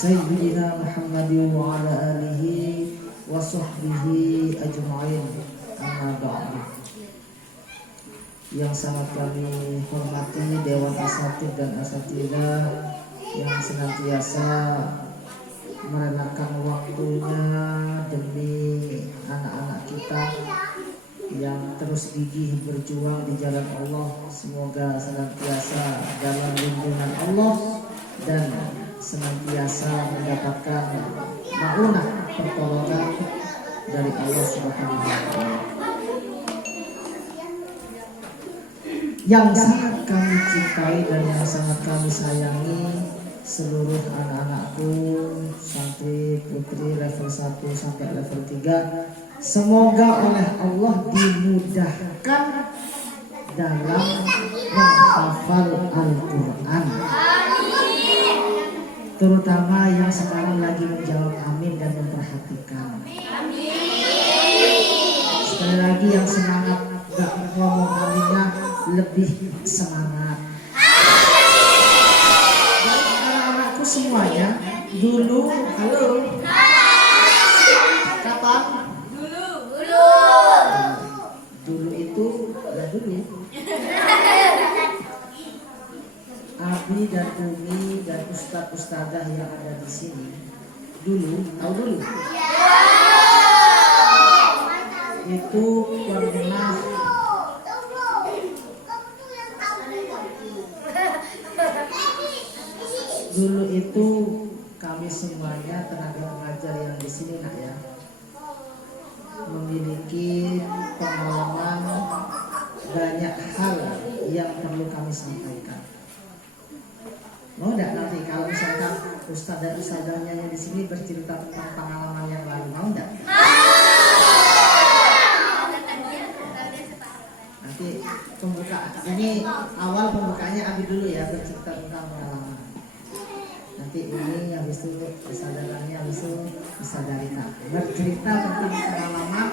Sayyidina Muhammadin wa ala alihi wa sahbihi ajma'in. Amma ba'du. Yang sangat kami hormati Dewan Asatidz dan Asatidzah yang senantiasa merelakan waktunya demi anak-anak kita yang terus gigih berjuang di jalan Allah. Semoga senantiasa dalam lindungan Allah dan senantiasa mendapatkan maunah pertolongan dari Allah Subhanahu wa Ta'ala. Yang sangat kami cintai dan yang sangat kami sayangi seluruh anak-anakku, santri putri level 1 sampai level 3, semoga oleh Allah dimudahkan dalam menghafal Al-Quran, terutama yang sekarang lagi menjawab amin dan memperhatikan. Sekali lagi yang semangat gak ngomong aminnya lebih semangat. Dan anak-anakku semuanya dulu, halo, kapan? Dulu itu ya dulu. Abi dan Umi dan ustadz-ustadzah yang ada di sini dulu, tahu dulu? Itu pernah dulu itu kami semuanya tenaga pengajar yang di sini nak ya, memiliki pengalaman banyak hal yang perlu kami sampaikan. Mau enggak nanti kalau misalkan ustadz dan ustadzahnya yang di sini bercerita tentang pengalaman yang lalu, mau enggak? Nanti pembukaan ini awal pembukaannya Abi dulu ya, bercerita tentang pengalaman. Nanti ini habis itu kesadarannya, habis itu kesadarita bercerita tentang pengalaman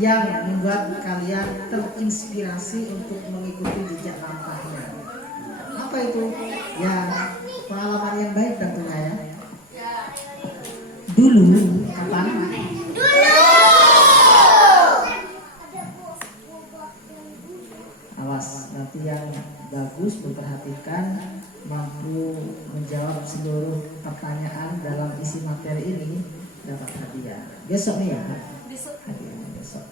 yang membuat kalian terinspirasi untuk mengikuti jejak langkahnya. Apa itu? Ya, pengalaman yang baik tentunya ya. Dulu, kapan? Awas, nanti yang bagus memperhatikan, mampu menjawab seluruh pertanyaan dalam isi materi ini dapat hadiah. Besok nih ya, hadiahnya besok.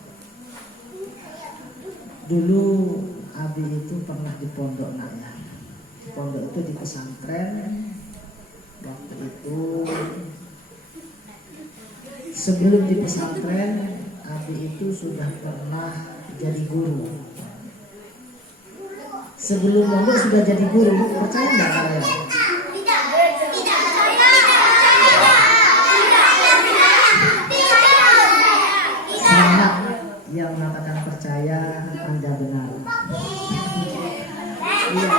Dulu Abi itu pernah di pondok nak ya. Pondok itu di pesantren. Waktu itu sebelum di pesantren Abi itu sudah pernah jadi guru. Sebelum pondok sudah jadi guru, percaya nggak kalian? Sangat yang mengatakan percaya Anda benar. Iya,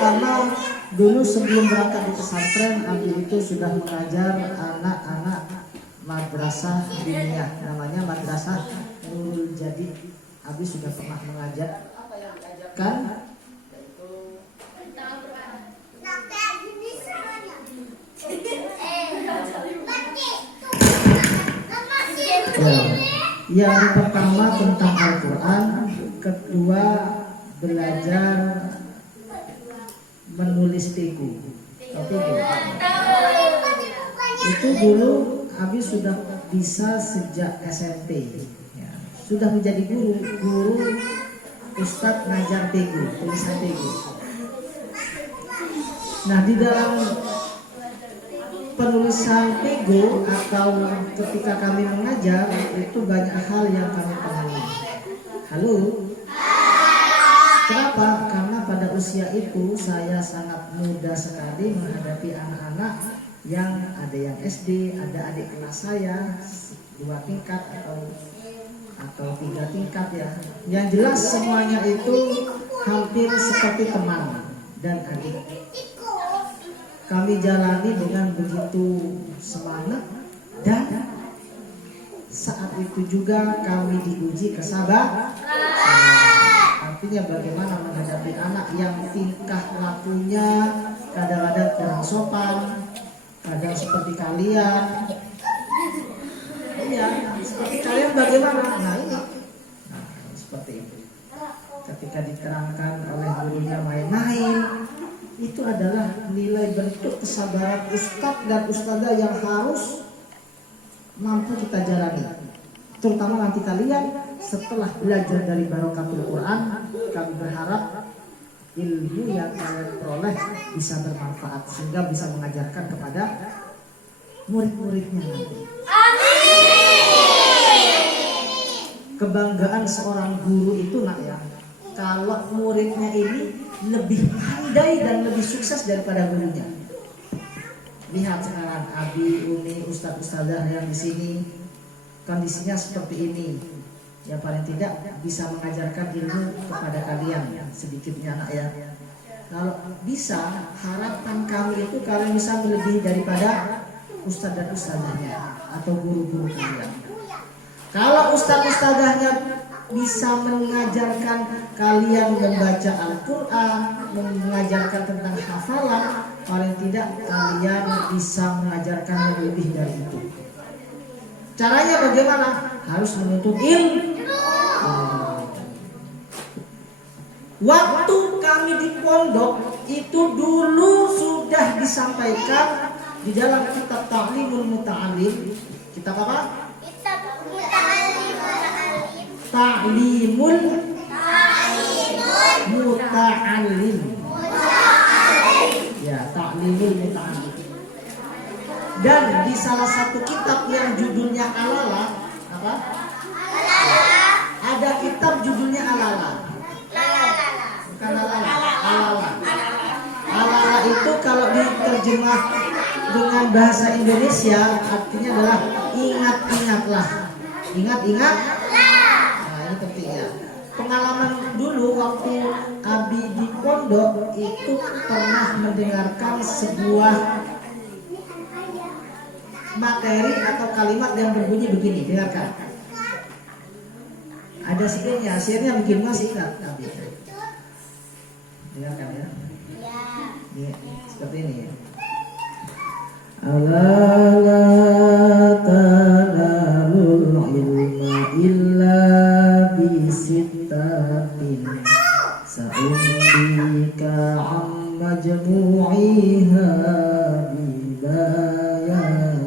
karena dulu sebelum berangkat di pesantren, Abi itu sudah mengajar anak-anak madrasah diniyah, namanya madrasah Nurul Jadi. Abi sudah pernah mengajar. Apa yang diajarkan? Yang pertama tentang Al-Quran, kedua belajar menulis piku. Itu dulu Abi sudah bisa sejak SMP ya. Sudah menjadi guru Ustadz ngajar piku, tulisan piku. Nah, di dalam penulisan pego atau ketika kami mengajar itu banyak hal yang kami temui. Halo? Kenapa? Karena pada usia itu saya sangat muda sekali menghadapi anak-anak yang ada yang SD, ada adik kelas saya 2 tingkat atau 3 tingkat ya. Yang jelas semuanya itu hampir seperti teman dan adik. Kami jalani dengan begitu semangat dan saat itu juga kami diuji kesabaran. Artinya bagaimana menghadapi anak yang tingkah lakunya kadang-kadang kurang sopan, kadang seperti kalian. Iya, seperti kalian bagaimana? Nah ini, nah, seperti itu. Ketika diterangkan oleh gurunya main-main, itu adalah nilai bentuk kesabaran ustadz dan ustadzah yang harus mampu kita jalani. Terutama nanti kalian setelah belajar dari Barokatul Quran, kami berharap ilmu yang kalian peroleh bisa bermanfaat sehingga bisa mengajarkan kepada murid-muridnya nanti. Kebanggaan seorang guru itu nak ya, kalau muridnya ini lebih pandai dan lebih sukses daripada gurunya. Lihat sekarang Abi, Umi, Ustadz Ustadzah yang di sini kondisinya seperti ini. Ya paling tidak bisa mengajarkan ilmu kepada kalian ya, sedikitnya nak ya. Kalau bisa, harapan kami itu kalian bisa melebihi daripada Ustadz dan Ustadzahnya atau guru-guru kalian. Kalau Ustadz Ustadzahnya bisa mengajarkan kalian membaca Al-Quran, mengajarkan tentang hafalan, paling tidak kalian bisa mengajarkan lebih dari itu. Caranya bagaimana? Harus menuntut ilmu. Waktu kami di pondok itu dulu sudah disampaikan di dalam kitab Ta'limul Muta'alim. Kitab apa? Kitab Muta'alim. Ta'limul Muta'alim. Ya, Ta'limul Muta'alim. Dan di salah satu kitab yang judulnya Alala, apa? Ada kitab judulnya Alala. Bukan Alala, Alala. Alala itu kalau diterjemah dengan bahasa Indonesia artinya adalah ingat-ingatlah. Ingat-ingat. Nah, ini pentingnya. Pengalaman dulu waktu Abi di pondok itu pernah mendengarkan sebuah materi atau kalimat yang berbunyi begini, dengarkan. Ada syairnya bikin masih ingat Abi. Dengarkan ya. Ya, seperti ini ya. Ala la tanalul ilma illa bisittatin sa'umbika am majmu'iha bibayanin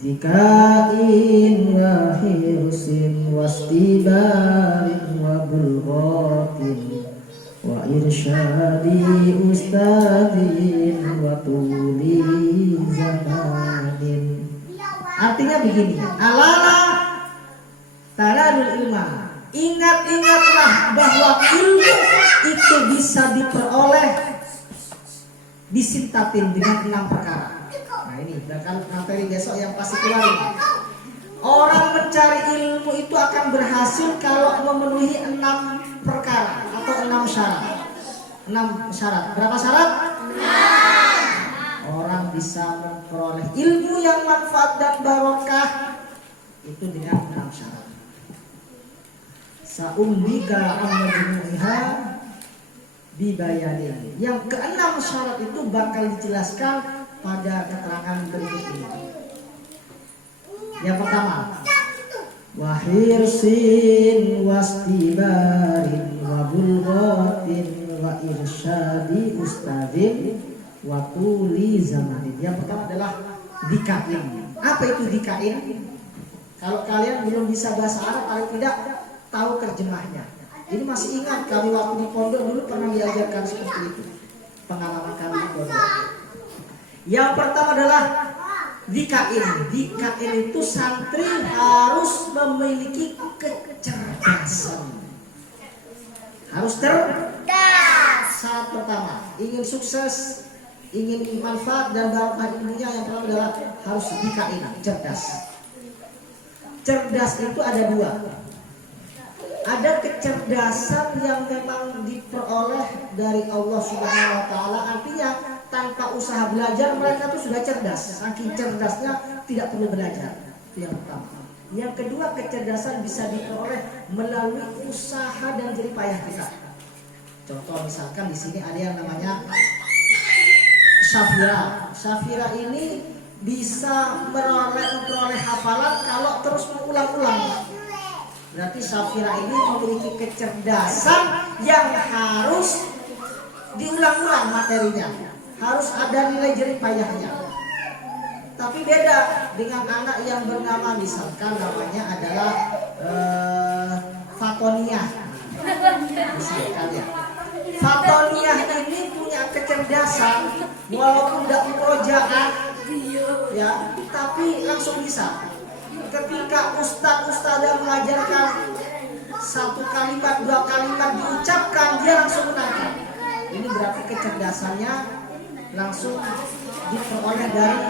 zikain wa hirsin wastibarin wa bulghatin wa irsyadi ustadin wa tuli zamanin. Artinya begini, alala talalul ilma, ingat-ingatlah bahwa ilmu itu bisa diperoleh disintatin dengan 6 perkara. Nah ini bahkan materi besok yang pasti keluar ini. Orang mencari ilmu itu akan berhasil kalau memenuhi 6 perkara atau 6 syarat. 6 syarat. Berapa syarat? 6. Orang bisa memperoleh ilmu yang manfaat dan barokah itu dengan 6 syarat. Sa'umbika amajmu'iha bibayanin. Yang ke-6 syarat itu bakal dijelaskan pada keterangan berikut ini. Yang pertama, wahirsin wastibarin wa bulghatin wa irsyadi ustadzin wa tuli zamanin. Yang pertama adalah dikain. Apa itu dikain? Kalau kalian belum bisa bahasa Arab, paling tidak tahu terjemahnya. Ini masih ingat kami waktu di pondok dulu pernah diajarkan seperti itu. Pengalaman kami di pondok. Yang pertama adalah dikain. Dikain itu santri harus memiliki kecerdasan. Harus cerdas. Syarat pertama, ingin sukses, ingin manfaat dan barokah ilmunya, yang pertama adalah harus dikain, cerdas. Cerdas itu ada 2. Ada kecerdasan yang memang diperoleh dari Allah Subhanahu wa taala, artinya tanpa usaha belajar mereka tuh sudah cerdas. Saking cerdasnya tidak perlu belajar. Itu yang pertama. Yang kedua, kecerdasan bisa diperoleh melalui usaha dan jerih payah kita. Contoh misalkan di sini ada yang namanya Syafira ini bisa memperoleh hafalan kalau terus mengulang-ulang. Berarti Syafira ini memiliki kecerdasan yang harus diulang-ulang materinya. Harus ada nilai jerih payahnya. Tapi beda dengan anak yang bernama misalkan namanya adalah Fatonia. Misalkan ya. Fatonia ini punya kecerdasan walaupun tidak murojaah ya, tapi langsung bisa. Ketika ustadz mengajarkan satu kalimat, dua kalimat diucapkan, dia langsung menangkap. Ini berarti kecerdasannya langsung diperoleh dari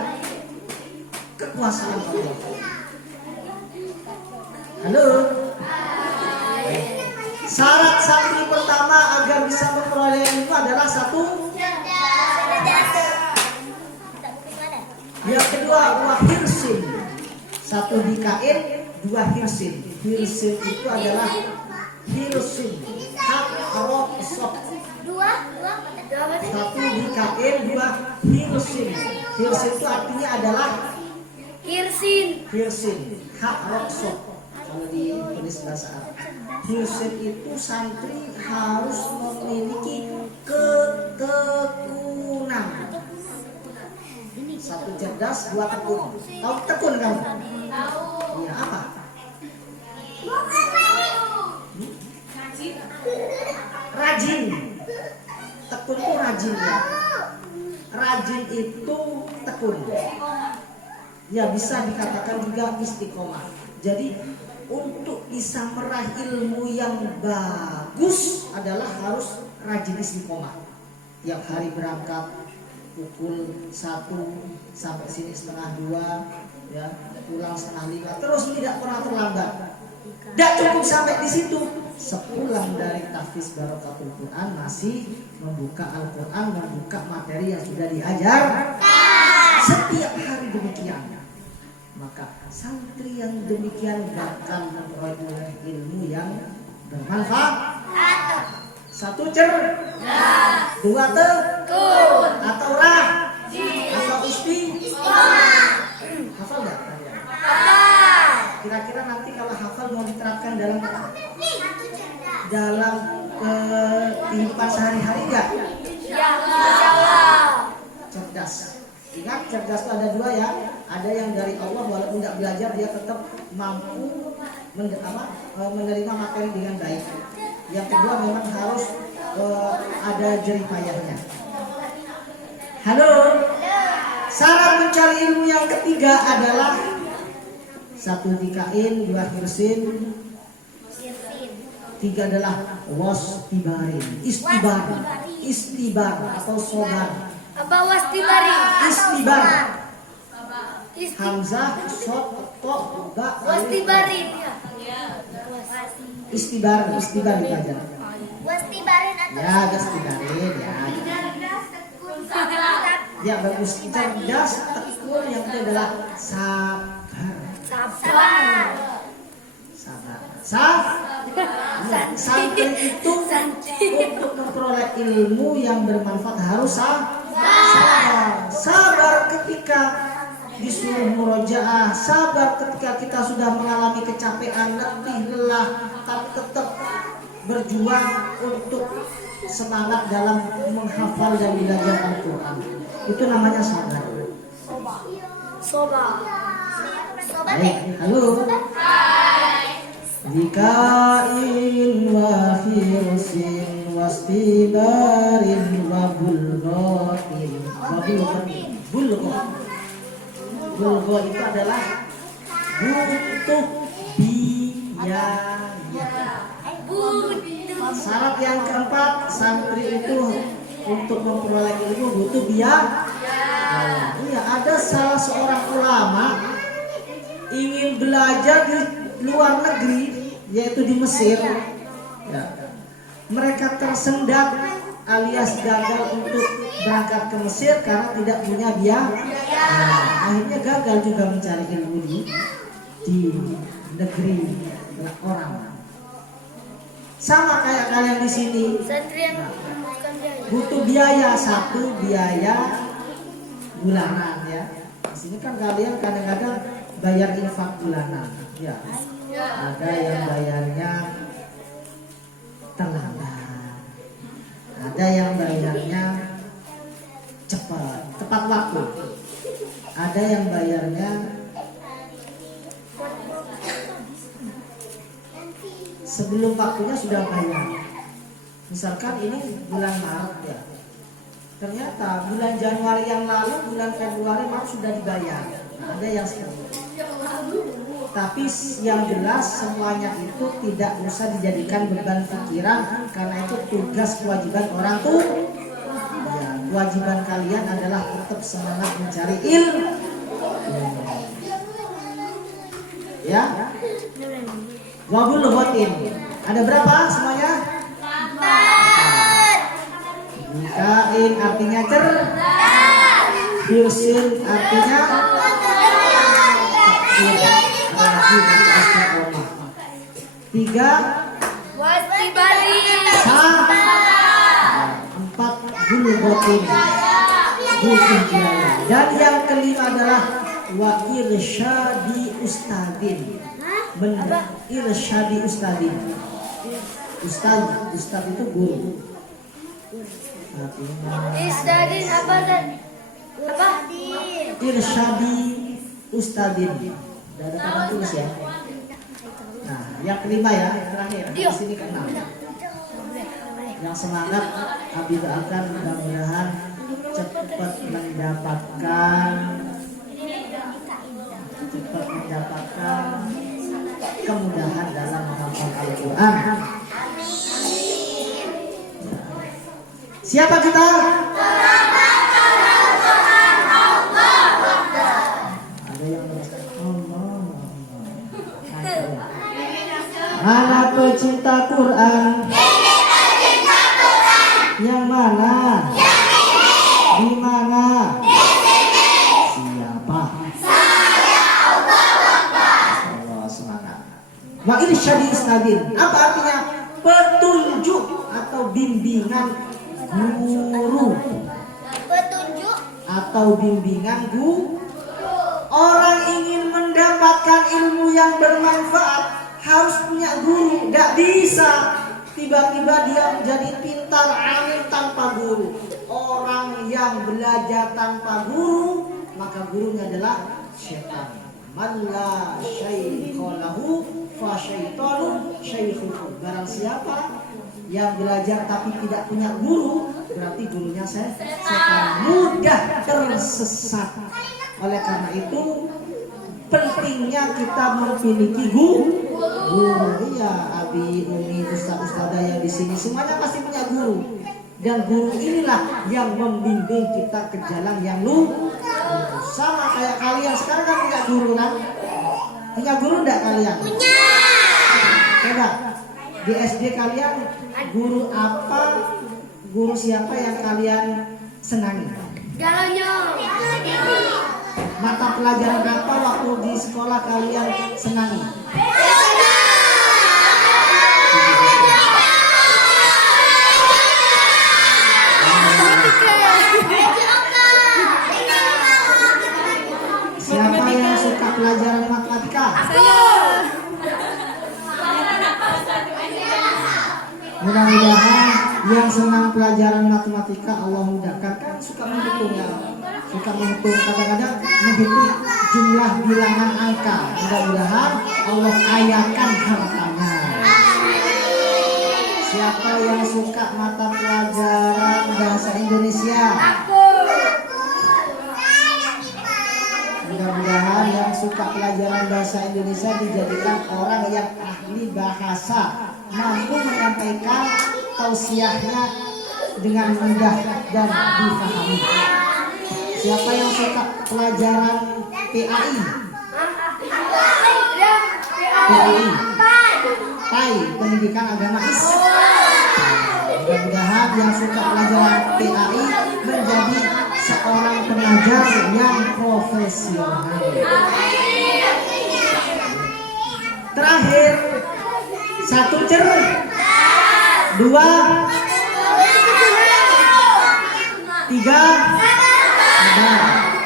kekuasaan Allah. Halo. Syarat santri pertama agar bisa memperoleh ilmu adalah satu. Yang kedua wahirsin. Satu dikain, dua hirsin. Hirsin itu adalah hirsin. Hak arok sok. Satu dikain, dua hirsin. Hirsin itu artinya adalah hirsin. Hak arok sok. Kalau ditulis bahasa Arab. Hirsin itu santri harus memiliki ketekunan. Satu cerdas, dua tekun. Tahu tekun kamu? Iya, apa? Rajin. Tekun itu rajin ya. Rajin itu tekun. Ya bisa dikatakan juga istiqomah. Jadi untuk bisa meraih ilmu yang bagus adalah harus rajin istiqomah. Tiap hari berangkat pukul 1 sampai sini setengah 2 ya, pulang setengah 5, terus tidak pernah terlambat. Tidak cukup sampai di situ, sepulang dari tahfiz Barakatul Quran masih membuka Al-Quran, membuka materi yang sudah diajar setiap hari demikian. Maka santri yang demikian bakal memperoleh ilmu yang bermanfaat. Satu cerdas, dua tekun, atau rah, atau hafal nggak? Kira-kira nanti kalau hafal mau diterapkan dalam kehidupan sehari-hari nggak? Cerdas. Ingat cerdas itu ada dua ya. Ada yang dari Allah walaupun tidak belajar dia tetap mampu menerima materi dengan baik. Yang kedua memang harus ada jerih payahnya. Halo. Syarat mencari ilmu yang ketiga adalah satu dikain, dua hirsin, tiga adalah wastibarin, istibar atau sobar. Apa wastibarin? Istibar. Hamzah, shot, to, ba, Wastibarin. Istibar belajar. Wastibarin atau Ya, wastibarin ya. Ya bagus, cerdas, tekun, yang kedua adalah sabar. Santri itu untuk memperoleh ilmu yang bermanfaat harus sabar ketika disuruh murojaah, sabar ketika kita sudah mengalami kecapean, letih, lelah, tapi tetap berjuang untuk semangat dalam menghafal dan belajar Al-Quran. Itu namanya sabar. Baik, halo. Dikain wa hirsin wastibarin wa bulghatin. Bulgha itu adalah butuh biaya. Syarat yang keempat, santri itu untuk memperoleh ilmu butuh biaya. Iya, ada salah seorang ulama ingin belajar di luar negeri, yaitu di Mesir. Ya. Mereka tersendat alias gagal untuk berangkat ke Mesir karena tidak punya biaya. Akhirnya gagal juga mencari ilmu di negeri orang. Sama kayak kalian di sini. Butuh biaya, satu biaya bulanan ya. Di sini kan kalian kadang-kadang bayar infak bulanan ya. Ada yang bayarnya terlambat, ada yang bayarnya tepat waktu, ada yang bayarnya sebelum waktunya sudah bayar. Misalkan ini bulan Maret ya, ternyata bulan Januari yang lalu, bulan Februari, Maret sudah dibayar. Nah, ada yang seperti itu. Tapi yang jelas semuanya itu tidak usah dijadikan beban pikiran, karena itu tugas kewajiban orang tua. Ya, kewajiban kalian adalah tetap semangat mencari ilmu. Ya. Wabul luhotin. Ada berapa semuanya? 4. Bukain artinya Firsin artinya tiga. Wasti barin. 4 bulugotin. Dan yang kelima adalah wa irsyadi ustadin. Irsyadi ustadin. Ustad itu guru. Istadin apa dan apa? Irsyadi ustadin. Ada kata tulis ya. Nah, yang kelima ya, terakhir. Di sini keenam. Yang semangat Abi doakan mudah-mudahan cepat mendapatkan kemudahan dalam menghafal Al-Quran. Siapa kita? Ada yang anak pecinta Quran. Yang mana? Di mana? Siapa? Allah, semangat. Wa irsyadi ustadin. Apa artinya? Petunjuk atau bimbingan guru. Petunjuk Atau bimbingan guru. Orang ingin mendapatkan ilmu yang bermanfaat harus punya guru. Gak bisa tiba-tiba dia menjadi pintar alim tanpa guru. Orang yang belajar tanpa guru, maka gurunya adalah syaitan. Man la syaikha lahu fa syaitanu syaikhuhu. Barang siapa yang belajar tapi tidak punya guru, berarti gurunya setan, mudah tersesat. Oleh karena itu pentingnya kita memiliki guru. Iya, Abi, Umi, Ustaz-Ustazah yang di sini semuanya pasti punya guru. Dan guru inilah yang membimbing kita ke jalan yang lurus. Sama kayak kalian sekarang kan punya guru kan? Punya guru enggak kalian? punya. Coba di SD kalian guru apa? Guru siapa yang kalian senangi? Jalannya. Mata pelajaran apa waktu di sekolah kalian senangi? Siapa yang suka pelajaran matematika? Mudah-mudahan yang senang pelajaran matematika Allah mudahkan. Kan suka menghitung ya, suka menghitung, kadang-kadang menghitung jumlah bilangan angka. Mudah-mudahan Allah kayakan hartanya. Siapa yang suka mata pelajaran bahasa Indonesia? Mudah-mudahan yang suka pelajaran bahasa Indonesia dijadikan orang yang ahli bahasa, mampu menyampaikan tausiahnya dengan mudah dan difahami. Siapa yang suka pelajaran PAI? PAI, Pendidikan Agama Islam. Mudah-mudahan yang suka pelajaran PAI menjadi seorang pengajar yang profesional. Terakhir, 1 2 3 sabar.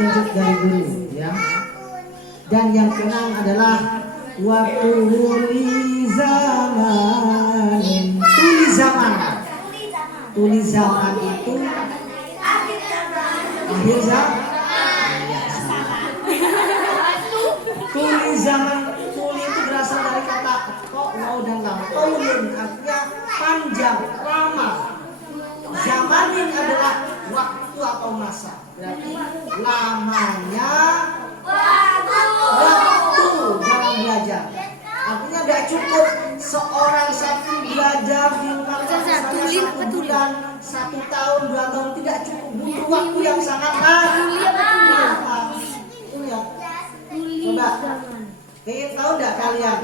petunjuk dari guru ya. Dan yang keenam adalah waktu zamanin. Tuli zaman itu akhir zaman. Tuli zaman, tuli itu berasal dari kata mau dan lama. Tulun artinya panjang, lama. Zamanin adalah waktu atau masa. Berarti lamanya waktu dalam belajar. Artinya tidak cukup seorang satu belajar di rumah misalnya 1 bulan, 1 tahun, 2 tahun, tidak cukup. Butuh waktu yang sangat lama. Iya. Coba, pengen tahu tidak kalian?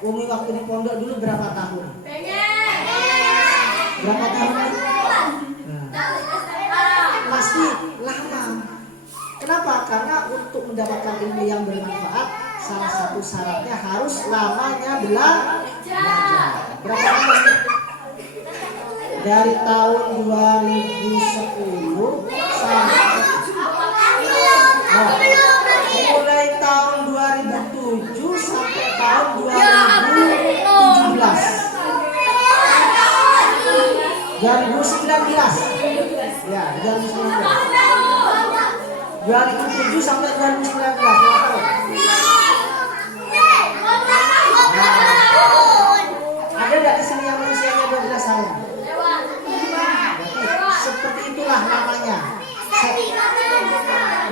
Umi waktu di pondok dulu berapa tahun? Berapa tahun? Pasti lama. Kenapa? Karena untuk mendapatkan ilmu yang bermanfaat, salah satu syaratnya harus lamanya belajar. Berapa tahun? Dari tahun 2010 sampai mulai tahun 2007 sampai tahun 2017. 2019. Ya, 2007 sampai 2019. Ada nggak di sini yang usianya 12 tahun? Seperti itulah namanya.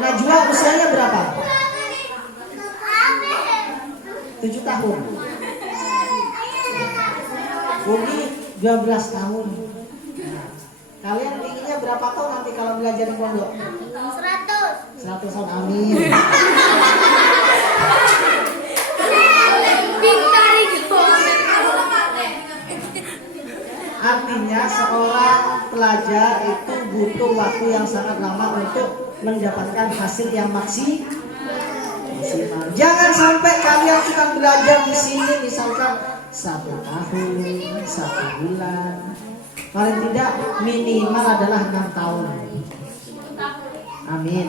Najwa usianya berapa? 7 tahun. Umi 12 tahun. Nah, kalian inginnya berapa tahun nanti kalau belajar di pondok? 100 tahun, amin. Artinya seorang pelajar itu butuh waktu yang sangat lama untuk mendapatkan hasil yang maksimal. Jangan sampai kalian cuma belajar di sini misalkan 1 tahun, 1 bulan. Paling tidak minimal adalah 6 tahun. Amin.